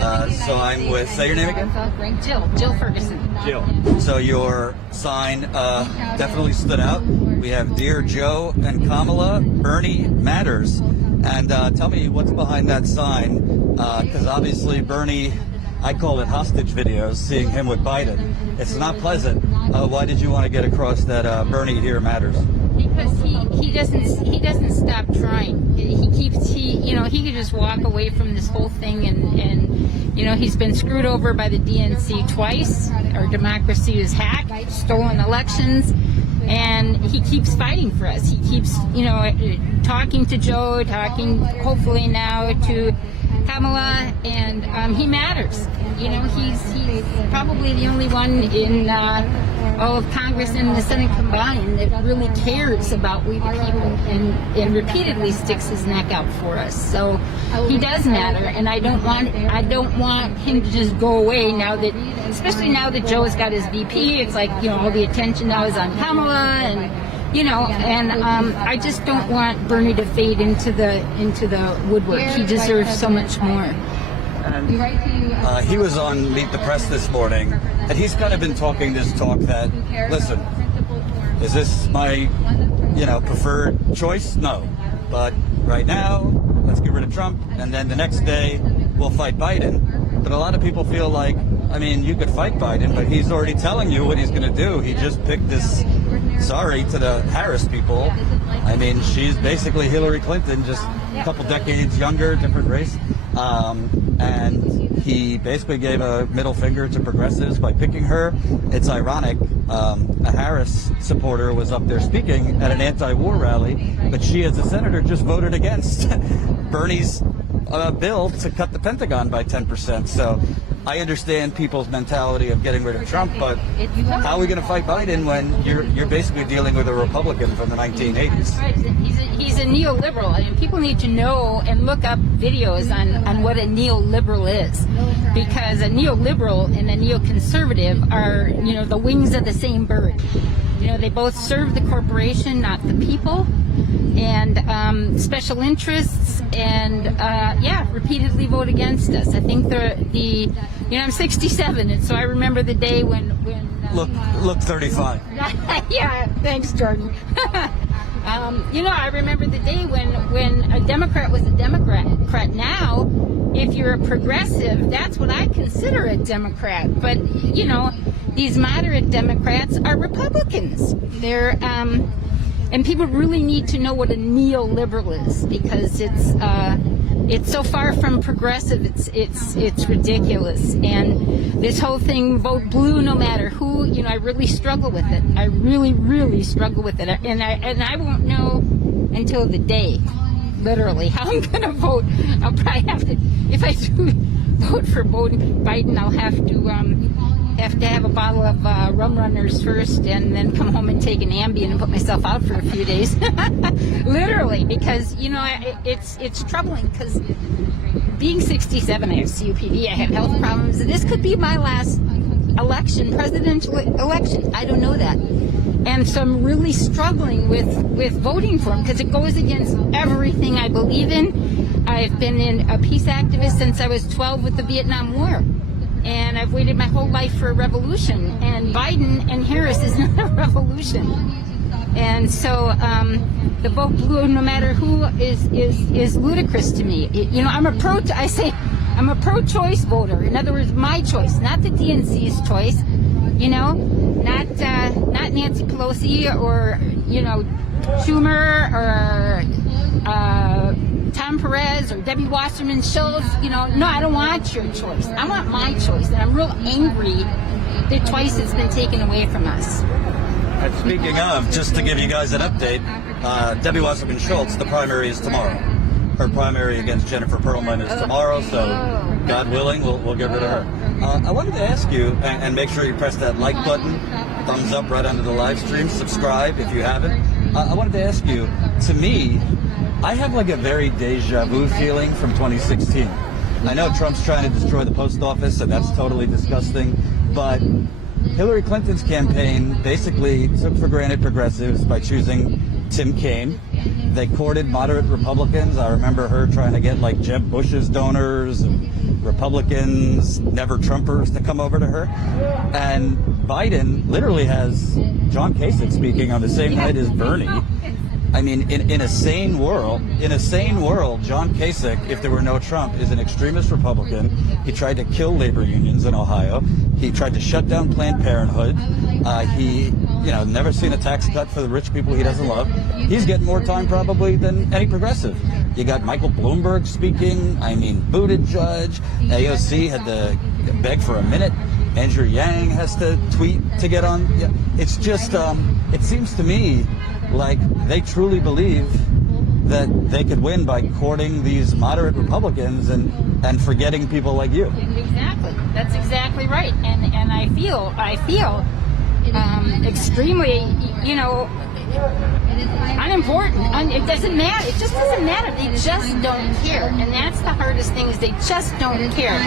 So I'm with, say your name again? Jill Ferguson. Jill. So your sign definitely stood out. We have Dear Joe and Kamala, Bernie Matters. And tell me what's behind that sign, because obviously Bernie, I call it hostage videos, seeing him with Biden. It's not pleasant. Why did you want to get across that Bernie here matters? Because he doesn't stop trying. He could just walk away from this whole thing, and he's been screwed over by the DNC twice. Our democracy is hacked, stolen elections, and he keeps fighting for us. He keeps talking to Joe, talking hopefully now to Kamala, and he matters. He's probably the only one in all of Congress and the Senate combined that really cares about we the people and repeatedly sticks his neck out for us. So he does matter, and I don't want him to just go away now that, especially now that Joe has got his VP. It's like all the attention now is on Kamala, and I just don't want Bernie to fade into the woodwork. He deserves so much more. And he was on Meet the Press this morning, and he's kind of been talking this talk that, listen, is this my, preferred choice? No. But right now, let's get rid of Trump, and then the next day, we'll fight Biden. But a lot of people feel like, you could fight Biden, but he's already telling you what he's going to do. He just picked this, sorry to the Harris people, she's basically Hillary Clinton, just a couple decades younger, different race. And he basically gave a middle finger to progressives by picking her. It's ironic. A Harris supporter was up there speaking at an anti-war rally, but she, as a senator, just voted against Bernie's bill to cut the Pentagon by 10%. So I understand people's mentality of getting rid of Trump, but how are we going to fight Biden when you're basically dealing with a Republican from the 1980s? He's a neoliberal. People need to know and look up videos on what a neoliberal is, because a neoliberal and a neoconservative are, the wings of the same bird. They both serve the corporation, not the people, and special interests, and repeatedly vote against us. I think I'm 67, and so I remember the day when look 35. Yeah, thanks, Jordan. I remember the day when a Democrat was a Democrat. Now, if you're a progressive, that's what I consider a Democrat. But, these moderate Democrats are Republicans. They're, and people really need to know what a neoliberal is, because it's so far from progressive. It's ridiculous. And this whole thing, vote blue no matter who, I really struggle with it. I really, really struggle with it. And I won't know until the day, literally, how I'm going to vote. I'll probably have to, if I do vote for Biden, I'll have to have a bottle of rum runners first, and then come home and take an Ambien and put myself out for a few days. Literally, because it's troubling, because being 67, I have COPD, I have health problems. This could be my last presidential election. I don't know that. And so I'm really struggling with voting for him, because it goes against everything I believe in. I've been a peace activist since I was 12 with the Vietnam War. And I've waited my whole life for a revolution. And Biden and Harris is not a revolution. And so the vote blue no matter who is ludicrous to me. I'm a pro-choice voter. In other words, my choice, not the DNC's choice. Not Nancy Pelosi or Schumer or Tom Perez or Debbie Wasserman Schultz. No, I don't want your choice. I want my choice, and I'm real angry that twice it's been taken away from us. And speaking of, just to give you guys an update, Debbie Wasserman Schultz, the primary is tomorrow. Her primary against Jennifer Perlman is tomorrow, so God willing, we'll get rid of her. I wanted to ask you, and make sure you press that like button, thumbs up right under the live stream, subscribe if you haven't. I wanted to ask you, to me, I have like a very deja vu feeling from 2016. I know Trump's trying to destroy the post office, and that's totally disgusting, but Hillary Clinton's campaign basically took for granted progressives by choosing Tim Kaine. They courted moderate Republicans. I remember her trying to get like Jeb Bush's donors and Republicans, never Trumpers, to come over to her. And Biden literally has John Kasich speaking on the same night as Bernie. I mean, in a sane world, John Kasich, if there were no Trump, is an extremist Republican. He tried to kill labor unions in Ohio. He tried to shut down Planned Parenthood. He, never seen a tax cut for the rich people he doesn't love. He's getting more time probably than any progressive. You got Michael Bloomberg speaking. I mean, Buttigieg. AOC had to beg for a minute. Andrew Yang has to tweet to get on. Yeah, it's just, it seems to me like they truly believe that they could win by courting these moderate Republicans and forgetting people like you. Exactly. That's exactly right. And I feel extremely, unimportant. It doesn't matter. It just doesn't matter. They just don't care. And that's the hardest thing, is they just don't care.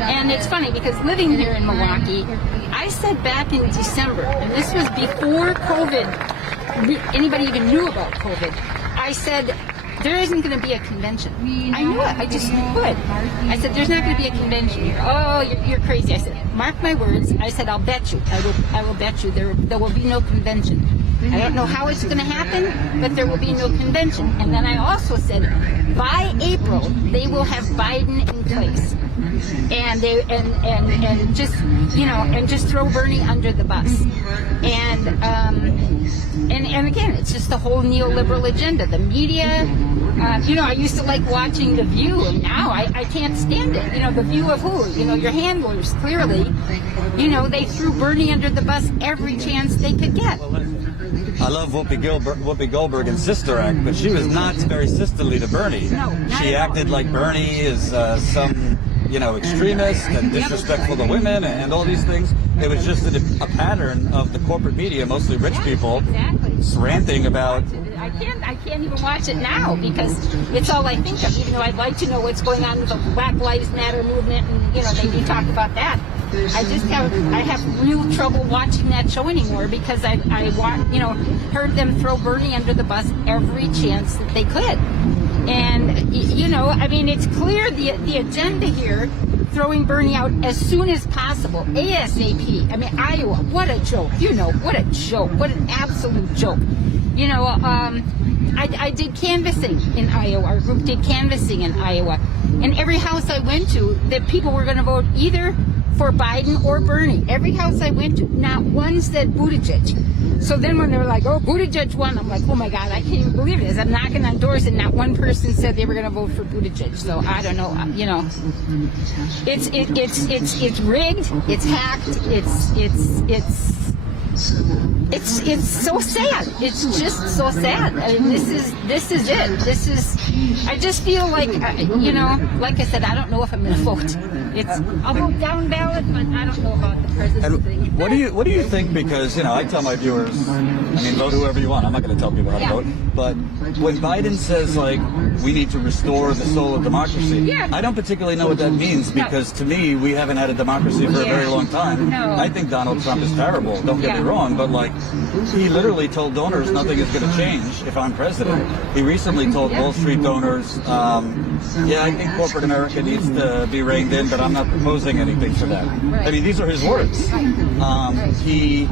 And it's funny because living here in Milwaukee, I said back in December, and this was before COVID, anybody even knew about COVID, I said, there isn't going to be a convention. I knew it. I just knew it. I said, there's not going to be a convention here. Oh, you're crazy. I said, mark my words. I said, I'll bet you. I will bet you there will be no convention. I don't know how it's going to happen, but there will be no convention. And then I also said, by April, they will have Biden in place. And they and just throw Bernie under the bus. And again, it's just the whole neoliberal agenda. The media, I used to like watching The View, and now I can't stand it. The View of who? Your handlers, clearly. They threw Bernie under the bus every chance they could get. I love Whoopi Goldberg in Sister Act, but she was not very sisterly to Bernie. No, not she at all. acted like Bernie is some extremist and disrespectful to women and all these things. It was just a pattern of the corporate media, mostly rich people, ranting about. I can't even watch it now because it's all I think of. Even though I'd like to know what's going on with the Black Lives Matter movement, and maybe talk about that. I have real trouble watching that show anymore because I heard them throw Bernie under the bus every chance that they could. And, it's clear the agenda here, throwing Bernie out as soon as possible, ASAP. I mean, Iowa, what a joke. What a joke. What an absolute joke. I did canvassing in Iowa. Our group did canvassing in Iowa. And every house I went to, the people were going to vote either for Biden or Bernie. Every house I went to, not one said Buttigieg. So then when they were like, oh, Buttigieg won, I'm like, oh my God, I can't even believe this. I'm knocking on doors and not one person said they were going to vote for Buttigieg. So I don't know, it's rigged, it's hacked, it's so sad. It's just so sad. I mean, this is it. I just feel like, like I said, I don't know if I'm going to vote. I'll vote down ballot, but I don't know about the president thing. What do you think? Because I tell my viewers, vote whoever you want. I'm not going to tell people how to vote. But when Biden says we need to restore the soul of democracy, I don't particularly know what that means because to me we haven't had a democracy for a very long time. No. I think Donald Trump is terrible. Don't get me wrong, but he literally told donors nothing is going to change if I'm president. He recently told Wall Street donors, I think corporate America needs to be reined in, but I'm not proposing anything for that. Right. I mean, these are his words. He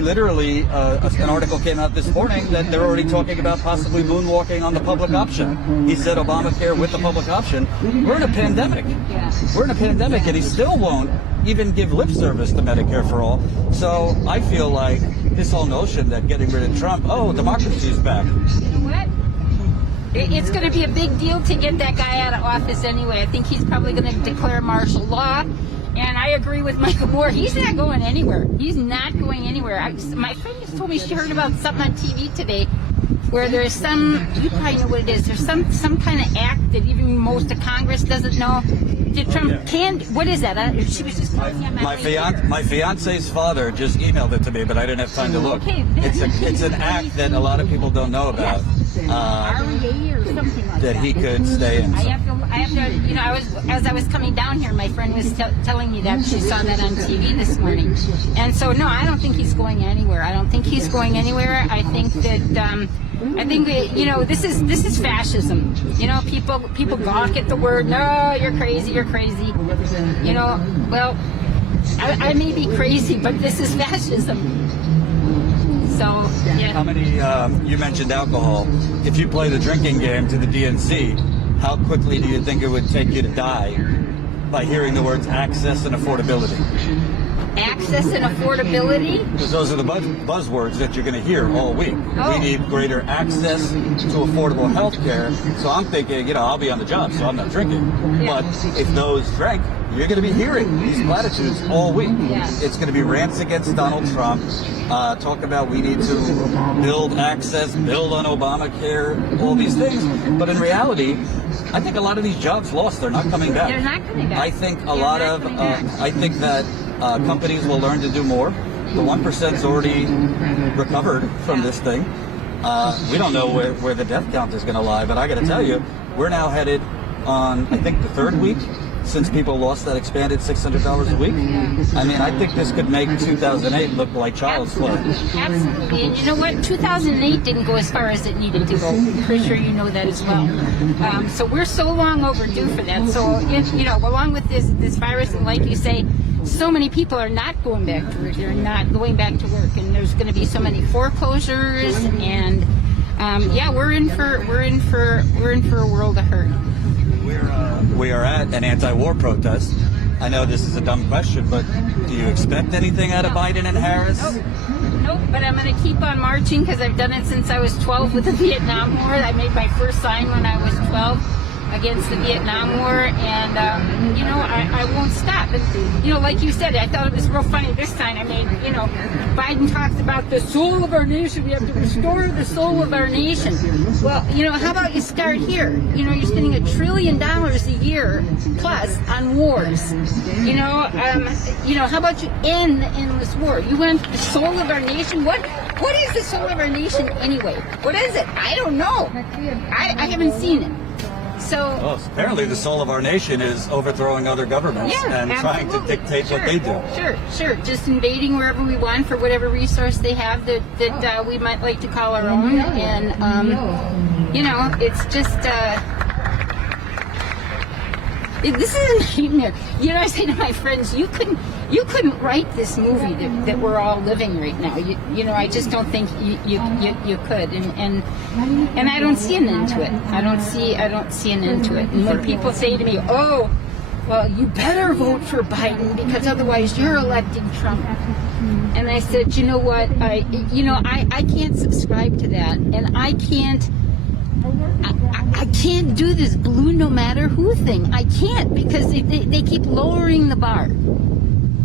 literally, an article came out this morning that they're already talking about possibly moonwalking on the public option. He said Obamacare with the public option. We're in a pandemic. We're in a pandemic, and he still won't even give lip service to Medicare for all. So I feel like this whole notion that getting rid of Trump, democracy is back. You know what? It's going to be a big deal to get that guy out of office anyway. I think he's probably going to declare martial law. And I agree with Michael Moore. He's not going anywhere. He's not going anywhere. My friend just told me she heard about something on TV today where there's you probably know what it is. There's some kind of act that even most of Congress doesn't know. Did Trump what is that? She was just telling me my fiance's father just emailed it to me, but I didn't have time to look. Okay, it's an act that a lot of people don't know about. REA or something like that he could stay in. I have to, you know, as I was coming down here, my friend was telling me that she saw that on TV this morning. And so, no, I don't think he's going anywhere. I don't think he's going anywhere. I think that, you know, this is fascism. You know, people gawk at the word, no, you're crazy. You know, well, I may be crazy, but this is fascism. So, yeah. How many, you mentioned alcohol. If you play the drinking game to the DNC, how quickly do you think it would take you to die by hearing the words access and affordability? Access and affordability? Because those are the buzzwords that you're going to hear all week. Oh. We need greater access to affordable health care. So I'm thinking, you know, I'll be on the job, so I'm not drinking. Yeah. But if those drank, you're going to be hearing these platitudes all week. Yeah. It's going to be rants against Donald Trump, talk about we need to build access, build on Obamacare, all these things. But in reality, I think a lot of these jobs lost. They're not coming back. They're not coming back. I think I think that companies will learn to do more. The 1%'s already recovered from this thing. We don't know where the death count is going to lie, but I got to tell you, we're now headed on, I think, the third week since people lost that expanded $600 a week. I mean, I think this could make 2008 look like child's play. Absolutely. And you know what? 2008 didn't go as far as it needed to go. I'm pretty sure you know that as well. So we're so long overdue for that. So, you know, along with this virus, and like you say, so many people are not going back to work. They're not going back to work, and there's going to be so many foreclosures. And yeah, we're in for a world of hurt. We are at an anti-war protest. I know this is a dumb question, but do you expect anything out of Biden and Harris? Nope, but I'm going to keep on marching because I've done it since I was 12 with the Vietnam War. I made my first sign when I was 12 against the Vietnam War, and you know, I won't stop. And, you know, like you said, I thought it was real funny this time. I mean, you know, Biden talks about the soul of our nation. We have to restore the soul of our nation. Well, you know, how about you start here? You know, you're spending $1 trillion a year plus on wars. You know, how about you end the endless war? You want the soul of our nation? What is the soul of our nation anyway? What is it? I don't know. I haven't seen it. So, well, apparently the soul of our nation is overthrowing other governments and trying to dictate what they do. Sure. Just invading wherever we want for whatever resource they have that we might like to call our own. And, you know, it's just... this is a nightmare. You know, I say to my friends, you couldn't write this movie that we're all living right now. You know, I just don't think you could. And I don't see an end to it. I don't see an end to it. And when people say to me, "Oh, well, you better vote for Biden because otherwise you're electing Trump," and I said, you know what? I can't subscribe to that, and I can't do this blue no matter who thing. I can't, because they keep lowering the bar.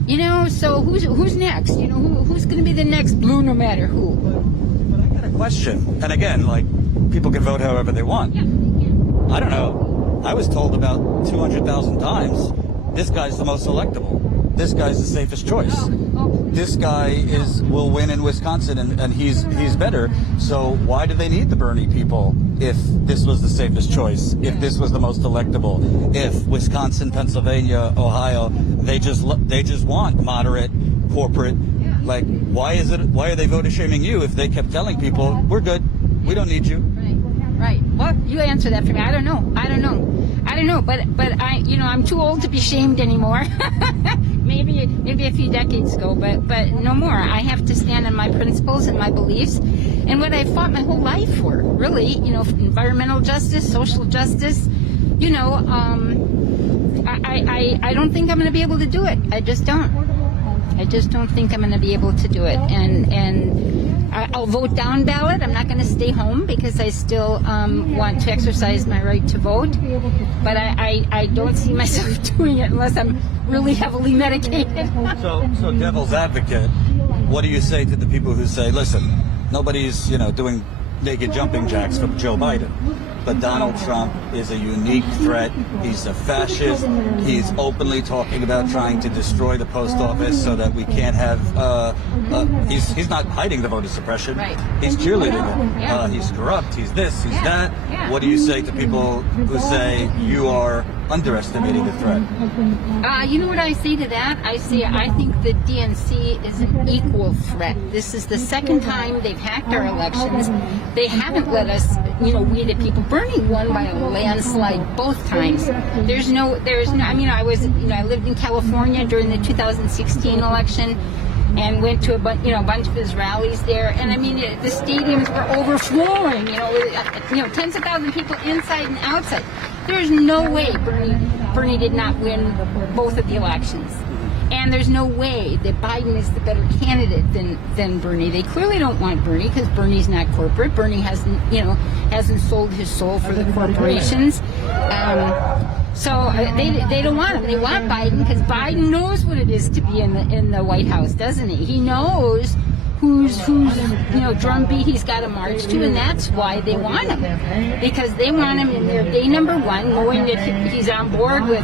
You know, so who's next? You know, who's going to be the next blue no matter who? But I got a question. And again, like, people can vote however they want. Yeah, they can. I don't know. I was told about 200,000 times, this guy's the most electable. This guy's the safest choice. This guy will win in Wisconsin, and he's better. So why do they need the Bernie people if this was the safest choice? If this was the most electable? If Wisconsin, Pennsylvania, Ohio, they just want moderate corporate. Like, why are they voter shaming you if they kept telling people we're good, we don't need you? Right. Well, you answer that for me. I don't know. But I'm too old to be shamed anymore. Maybe a few decades ago, but no more. I have to stand on my principles and my beliefs and what I fought my whole life for, really. You know, environmental justice, social justice. You know, I don't think I'm going to be able to do it. I just don't think I'm going to be able to do it. And I'll vote down ballot. I'm not going to stay home because I still want to exercise my right to vote. But I don't see myself doing it unless I'm really heavily medicated. So devil's advocate, what do you say to the people who say, listen, nobody's, doing naked jumping jacks from Joe Biden. But Donald Trump is a unique threat. He's a fascist. He's openly talking about trying to destroy the post office so that we can't have. He's not hiding the voter suppression. Right. He's cheerleading it. Yeah. He's corrupt. He's this. He's that. Yeah. What do you say to people who say you are underestimating the threat? You know what I say to that? I think the DNC is an equal threat. This is the second time they've hacked our elections. They haven't let us, we the people. Bernie won by a landslide both times. There's no, I mean, I lived in California during the 2016 election and went to a bunch of his rallies there. And I mean, the stadiums were overflowing, tens of thousands of people inside and outside. There's no way Bernie did not win both of the elections. And there's no way that Biden is the better candidate than Bernie. They clearly don't want Bernie because Bernie's not corporate. Bernie hasn't sold his soul for the corporations. So they don't want him. They want Biden because Biden knows what it is to be in the White House, doesn't he? He knows whose drumbeat he's got to march to, and that's why they want him, because they want him in their day number one, knowing that he's on board with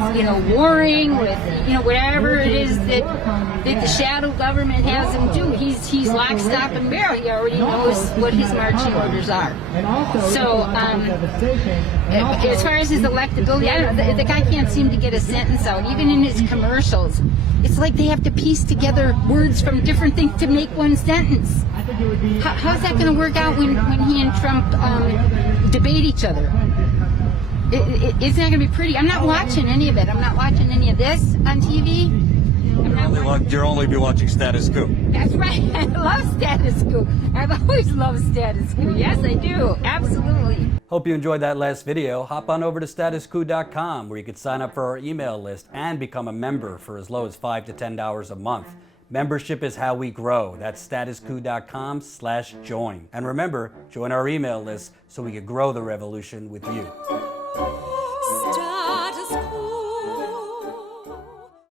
warring with whatever it is that the shadow government has him do. He's lock, stock, and barrel. He already knows what his marching orders are. So as far as his electability, I don't know. The guy can't seem to get a sentence out, even in his commercials. It's like they have to piece together words from different things to make one sentence. How's that going to work out when he and Trump debate each other? It's not going to be pretty. I'm not watching any of it. I'm not watching any of this on TV. You'll only be watching Status Coup. That's right. I love Status Coup. I've always loved Status Coup. Yes, I do. Absolutely. Hope you enjoyed that last video. Hop on over to statuscoup.com where you can sign up for our email list and become a member for as low as $5 to $10 a month. Membership is how we grow. That's statuscoup.com/join. And remember, join our email list so we can grow the revolution with you.